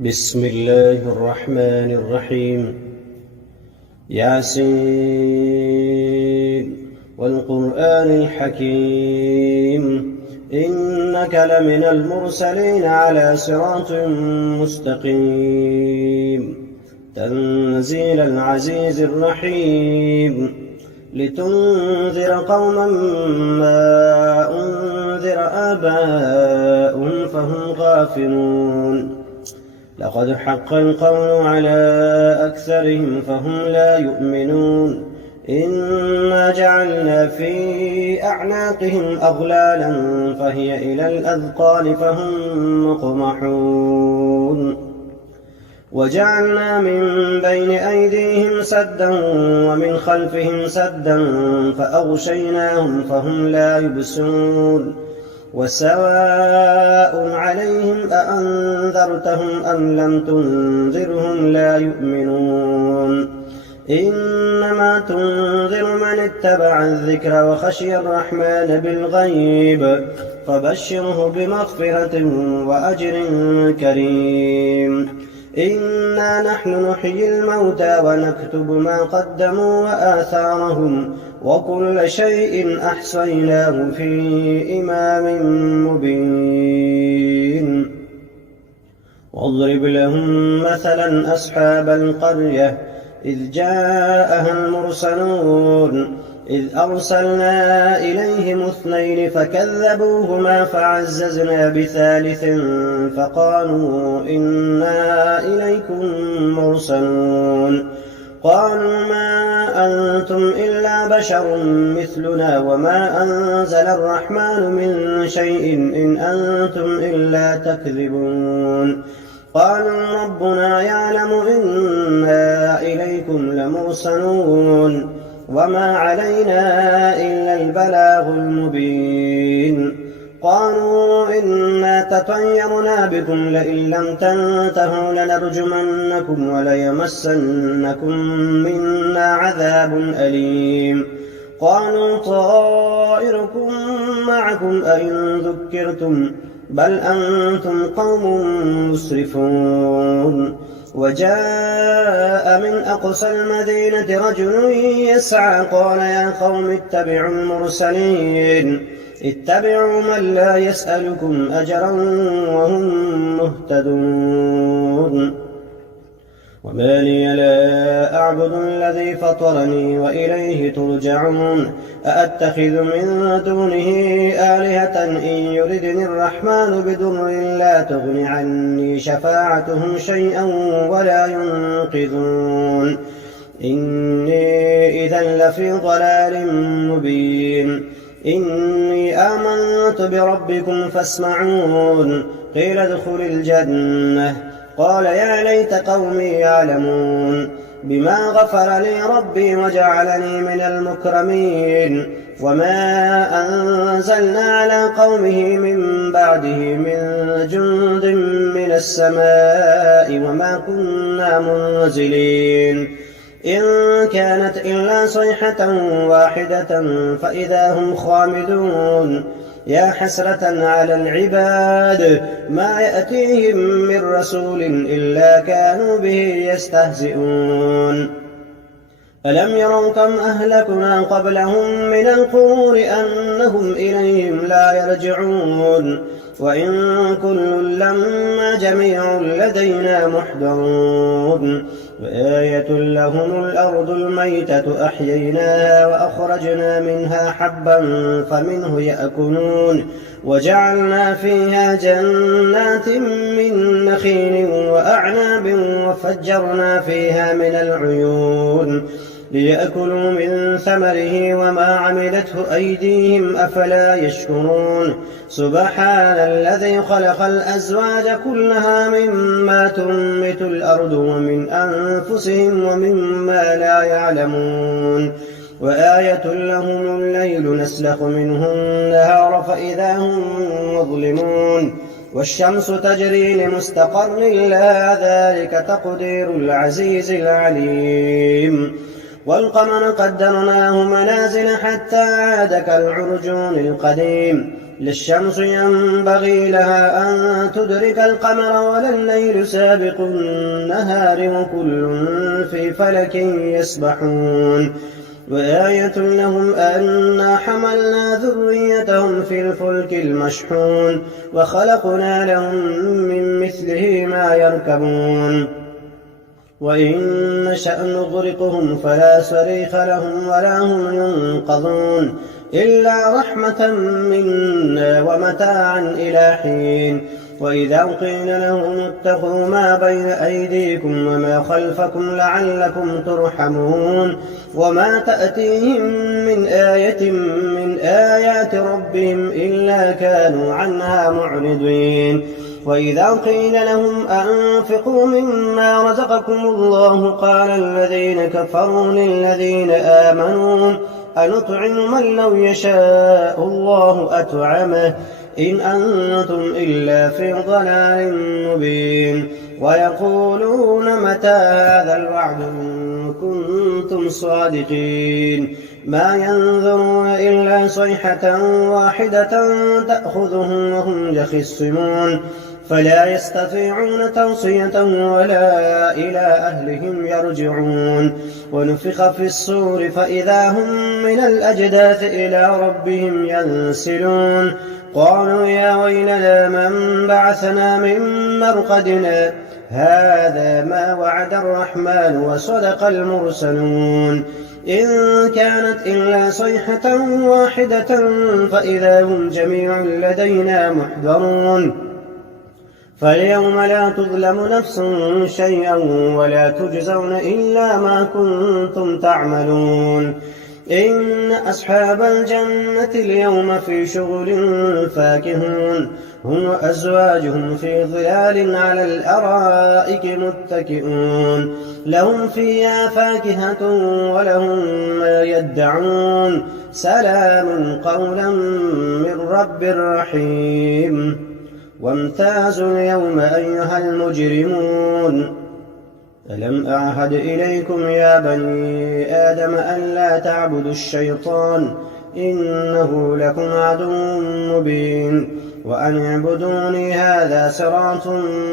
بسم الله الرحمن الرحيم. ياسين والقرآن الحكيم إنك لمن المرسلين على صراط مستقيم تنزيل العزيز الرحيم لتنذر قوما ما أنذر آباؤهم فهم غافلون لقد حق القول على أكثرهم فهم لا يؤمنون إنا جعلنا في أعناقهم أغلالا فهي إلى الأذقان فهم مقمحون وجعلنا من بين أيديهم سدا ومن خلفهم سدا فأغشيناهم فهم لا يبصرون وسواء عليهم أأنذرتهم أم لم تنذرهم لا يؤمنون إنما تنذر من اتبع الذكر وخشي الرحمن بالغيب فبشره بمغفرة وأجر كريم إنا نحن نحيي الموتى ونكتب ما قدموا وآثارهم وكل شيء أحصيناه في إمام مبين واضرب لهم مثلا أصحاب القرية إذ جاءها المرسلون إذ أرسلنا إليهم 2 فكذبوهما فعززنا بثالث فقالوا إنا إليكم مرسلون قالوا ما أنتم إلا بشر مثلنا وما أنزل الرحمن من شيء إن أنتم إلا تكذبون قالوا ربنا يعلم إنا إليكم لمرسلون وما علينا إلا البلاغ المبين قالوا إنا تطيرنا بكم لئن لم تنتهوا لنرجمنكم وليمسنكم منا عذاب أليم قالوا طائركم معكم أئن ذكرتم بل أنتم قوم مسرفون وجاء من أقصى المدينة رجل يسعى قال يا قوم اتبعوا المرسلين اتبعوا من لا يسألكم أجرا وهم مهتدون وما لي لا أعبد الذي فطرني وإليه ترجعون أأتخذ من دونه آلهة إن يردني الرحمن بضر لا تغن عني شفاعتهم شيئا ولا ينقذون إني إذا لفي ضلال مبين إني آمنت بربكم فاسمعون قيل ادخل الجنة قال يا ليت قومي يعلمون بما غفر لي ربي وجعلني من المكرمين وما أنزلنا على قومه من بعده من جند من السماء وما كنا منزلين إن كانت إلا صيحة واحدة فإذا هم خامدون يا حسرة على العباد ما يأتيهم من رسول إلا كانوا به يستهزئون ألم يروا كم أهلكنا قبلهم من القرون أنهم إليهم لا يرجعون وإن كل لما جميع لدينا محضرون وآية لهم الأرض الميتة أحييناها وأخرجنا منها حبا فمنه يأكلون وجعلنا فيها جنات من نخيل وأعناب وفجرنا فيها من العيون ليأكلوا من ثمره وما عملته أيديهم أفلا يشكرون سبحان الذي خلق الأزواج كلها مما تنبت الأرض ومن أنفسهم ومما لا يعلمون وآية لهم الليل نسلخ منه النهار فإذا هم مظلمون والشمس تجري لمستقر لها ذلك تقدير العزيز العليم والقمر قدرناه منازل حتى عاد كالعرجون القديم لا الشمس ينبغي لها أن تدرك القمر ولا الليل سابق النهار وكل في فلك يسبحون وآية لهم أنا حملنا ذريتهم في الفلك المشحون وخلقنا لهم من مثله ما يركبون وإن نشأ نغرقهم فلا صريخ لهم ولا هم ينقذون إلا رحمة منا ومتاعا إلى حين وإذا قيل لهم اتقوا ما بين أيديكم وما خلفكم لعلكم ترحمون وما تأتيهم من آية من آيات ربهم إلا كانوا عنها معرضين وإذا قيل لهم أنفقوا مما رزقكم الله قال الذين كفروا للذين آمنوا أنطعم من لو يشاء الله أطعمه إن أنتم إلا في ضلال مبين ويقولون متى هذا الوعد إن كنتم صادقين ما ينظرون إلا صيحة واحدة تأخذهم وهم يخصمون فلا يستطيعون توصية ولا إلى أهلهم يرجعون ونفخ في الصور فإذا هم من الأجداث إلى ربهم ينسلون قالوا يا ويلنا من بعثنا من مرقدنا هذا ما وعد الرحمن وصدق المرسلون إن كانت إلا صيحة واحدة فإذا هم جميع لدينا محضرون فاليوم لا تظلم نفس شيئا ولا تجزون إلا ما كنتم تعملون إن أصحاب الجنة اليوم في شغل فاكهون هم وأزواجهم في ظلال على الأرائك متكئون لهم فيها فاكهة ولهم ما يدعون سلام قولا من رب رحيم وامتازوا اليوم أيها المجرمون ألم أعهد إليكم يا بني آدم أن لا تعبدوا الشيطان إنه لكم عدو مبين وأن اعبدوني هذا صراط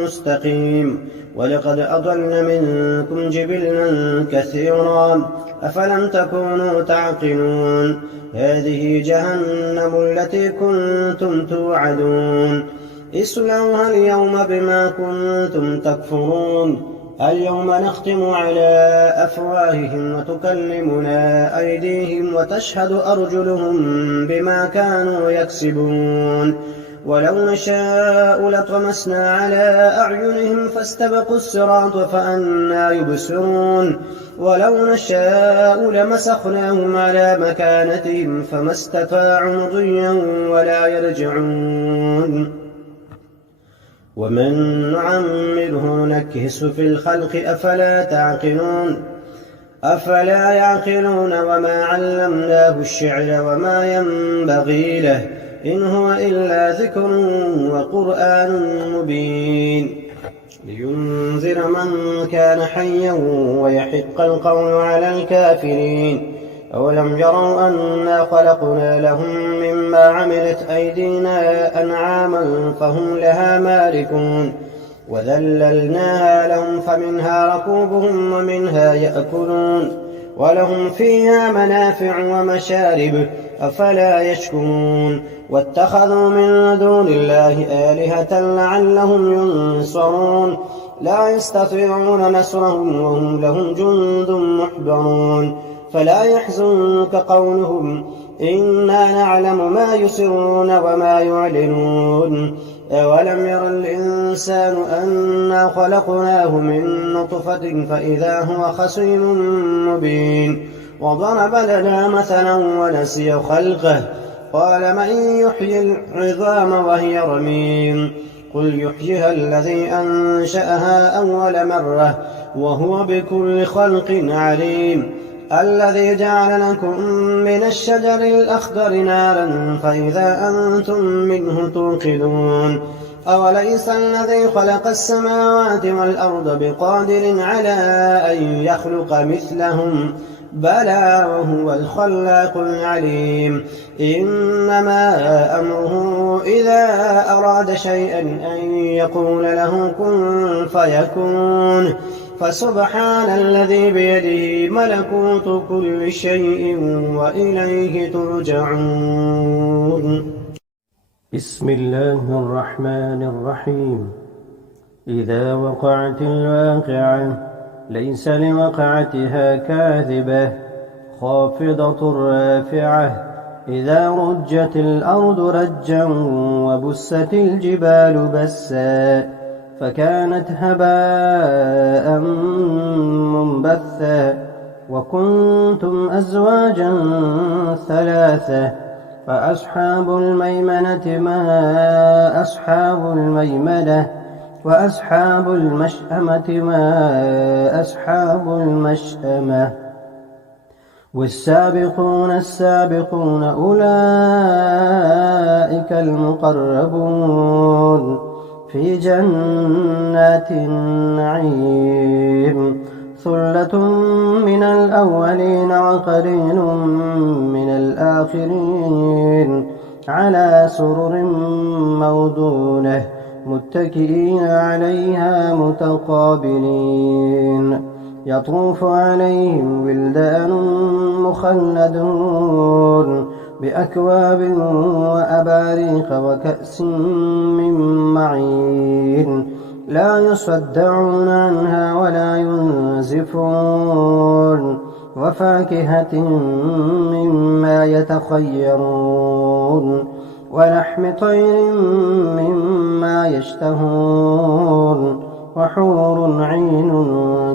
مستقيم ولقد أضل منكم جبلا كثيرا أفلم تكونوا تعقلون هذه جهنم التي كنتم توعدون اصلوها اليوم بما كنتم تكفرون اليوم نختم على أفواههم وتكلمنا أيديهم وتشهد أرجلهم بما كانوا يكسبون ولو نشاء لطمسنا على أعينهم فاستبقوا الصراط فأنى يبصرون ولو نشاء لمسخناهم على مكانتهم فما استطاعوا مضيا ولا يرجعون ومن نعمره نكهس في الخلق أفلا يعقلون وما علمناه الشعر وما ينبغي له إن هو إلا ذكر وقرآن مبين لينذر من كان حيا ويحق القول على الكافرين أولم يروا أنا خلقنا لهم مما عملت أيدينا أنعاما فهم لها مالكون وذللناها لهم فمنها ركوبهم ومنها يأكلون ولهم فيها منافع ومشارب أفلا يشكرون واتخذوا من دون الله آلهة لعلهم ينصرون لا يستطيعون نصرهم وهم لهم جند محضرون فلا يحزنك قولهم إنا نعلم ما يسرون وما يعلنون أولم ير الإنسان أنا خلقناه من نطفة فإذا هو خصيم مبين وضرب لنا مثلا ونسي خلقه قال من يحيي العظام وهي رميم قل يحييها الذي أنشأها أول مرة وهو بكل خلق عليم الذي جعل لكم من الشجر الأخضر نارا فإذا أنتم منه توقدون أوليس الذي خلق السماوات والأرض بقادر على أن يخلق مثلهم بلى وهو الخلاق العليم إنما أمره إذا أراد شيئا أن يقول له كن فيكون فسبحان الذي بيده ملكوت كل شيء وإليه ترجعون. بسم الله الرحمن الرحيم. إذا وقعت الواقعة ليس لوقعتها كاذبة خافضة رافعة إذا رجت الأرض رجا وبست الجبال بسا فكانت هباء منبثا وكنتم أزواجا ثلاثة فأصحاب الميمنة ما أصحاب الميمنة وأصحاب المشأمة ما أصحاب المشأمة والسابقون السابقون أولئك المقربون في جنات النعيم ثلة من الأولين وقليل من الآخرين على سرر موضونة متكئين عليها متقابلين يطوف عليهم ولدان مخلدون بأكواب وأباريق وكأس من معين لا يصدعون عنها ولا ينزفون وفاكهة مما يتخيرون ولحم طير مما يشتهون وحور عين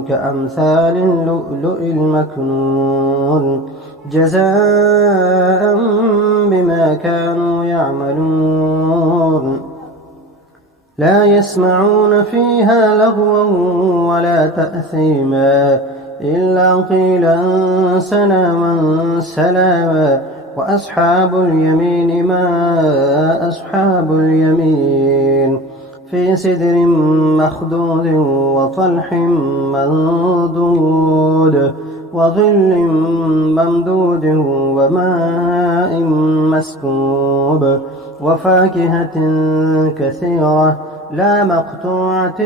كأمثال اللؤلؤ المكنون جزاء بما كانوا يعملون لا يسمعون فيها لغوا ولا تأثيما إلا قيلا سلاما سلاما وأصحاب اليمين ما أصحاب اليمين في سدر مخضود وطلح منضود وظل ممدود وماء مسكوب وفاكهة كثيرة لا مقطوعة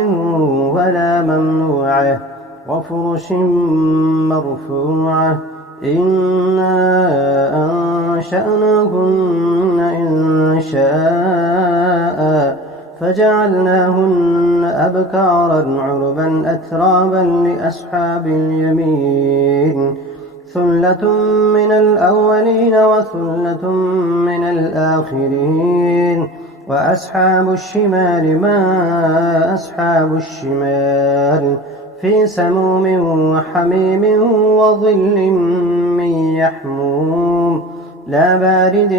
ولا ممنوعة وفرش مرفوعة إنا أنشأناهن إنشاء فجعلناهن أبكارا عربا أترابا لأصحاب اليمين ثلة من الأولين وثلة من الآخرين وأصحاب الشمال ما أصحاب الشمال في سموم وحميم وظل من يحموم لا بارد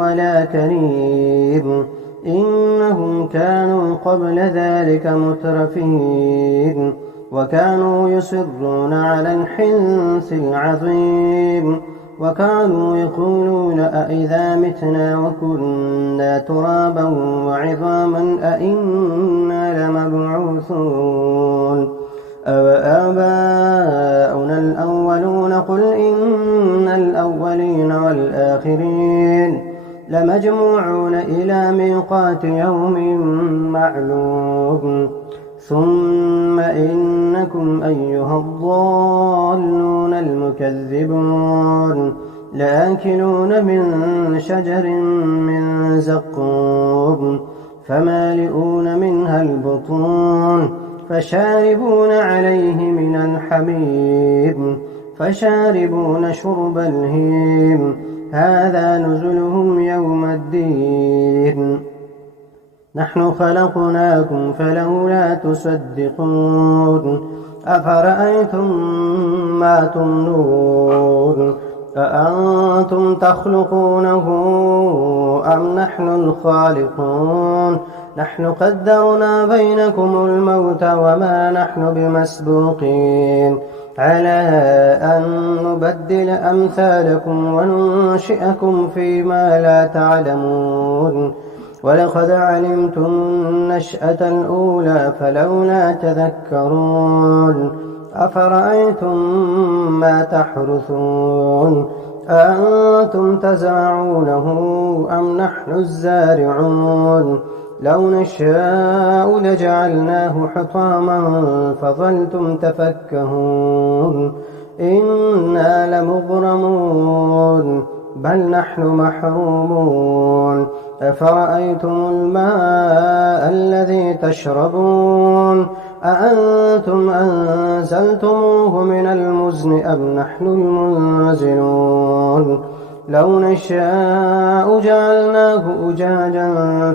ولا كريم إنهم كانوا قبل ذلك مترفين وكانوا يصرون على الحنث العظيم وكانوا يقولون أئذا متنا وكنا ترابا وعظاما أئنا لمبعوثون أوآباؤنا الأولون قل إن الأولين والآخرين لمجموعون إلى ميقات يوم معلوم ثم إنكم أيها الضالون المكذبون لآكلون من شجر من زقوم فمالئون منها البطون فشاربون عليه من الحميم فشاربون شرب الهيم هذا نزلهم يوم الدين نحن خلقناكم فلولا تصدقون أفرأيتم ما تمنون أأنتم تخلقونه أم نحن الخالقون نحن قدرنا بينكم الموت وما نحن بمسبوقين على أن نبدل أمثالكم وننشئكم فيما لا تعلمون ولقد علمتم النشأة الأولى فلولا تذكرون أفرأيتم ما تحرثون أأنتم تزرعونه أم نحن الزارعون لو نشاء لجعلناه حطاما فظلتم تفكهون إنا لمغرمون بل نحن محرومون أفرأيتم الماء الذي تشربون أأنتم أنزلتموه من المزن أم نحن المنزلون لو نشاء جعلناه أجاجا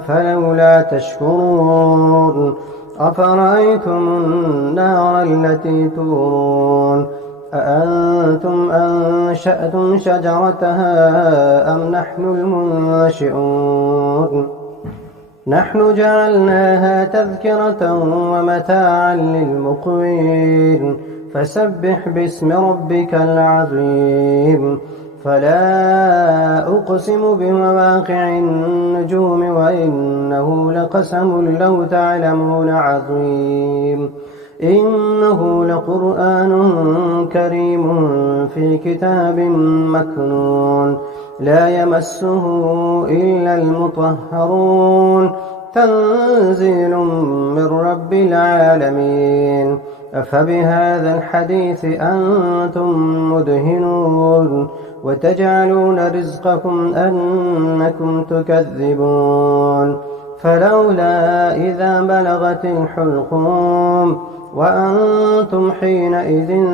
فلولا تشكرون أفرأيتم النار التي تورون أأنتم أنشأتم شجرتها أم نحن المنشئون نحن جعلناها تذكرة ومتاعا للمقوين فسبح باسم ربك العظيم فلا أقسم بمواقع النجوم وإنه لقسم لو تعلمون عظيم إنه لقرآن كريم في كتاب مكنون لا يمسه إلا المطهرون تنزيل من رب العالمين أفبهذا الحديث أنتم مدهنون وتجعلون رزقكم أنكم تكذبون فلولا إذا بلغت الحلقوم وأنتم حينئذ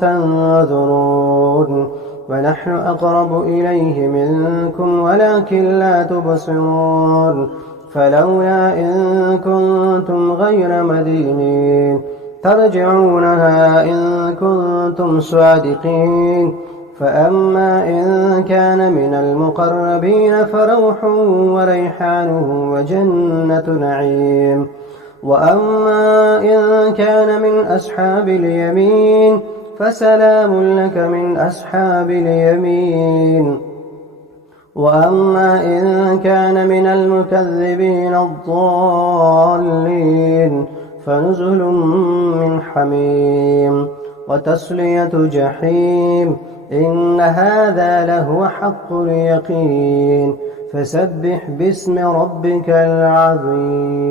تنظرون ونحن أقرب إليه منكم ولكن لا تبصرون فلولا إن كنتم غير مدينين ترجعونها إن كنتم صادقين فأما إن كان من المقربين فروح وريحان وجنة نعيم وأما إن كان من أصحاب اليمين فسلام لك من أصحاب اليمين وأما إن كان من المكذبين الضالين فنزل من حميم وتصلية جحيم إن هذا لهو حق اليقين فسبح باسم ربك العظيم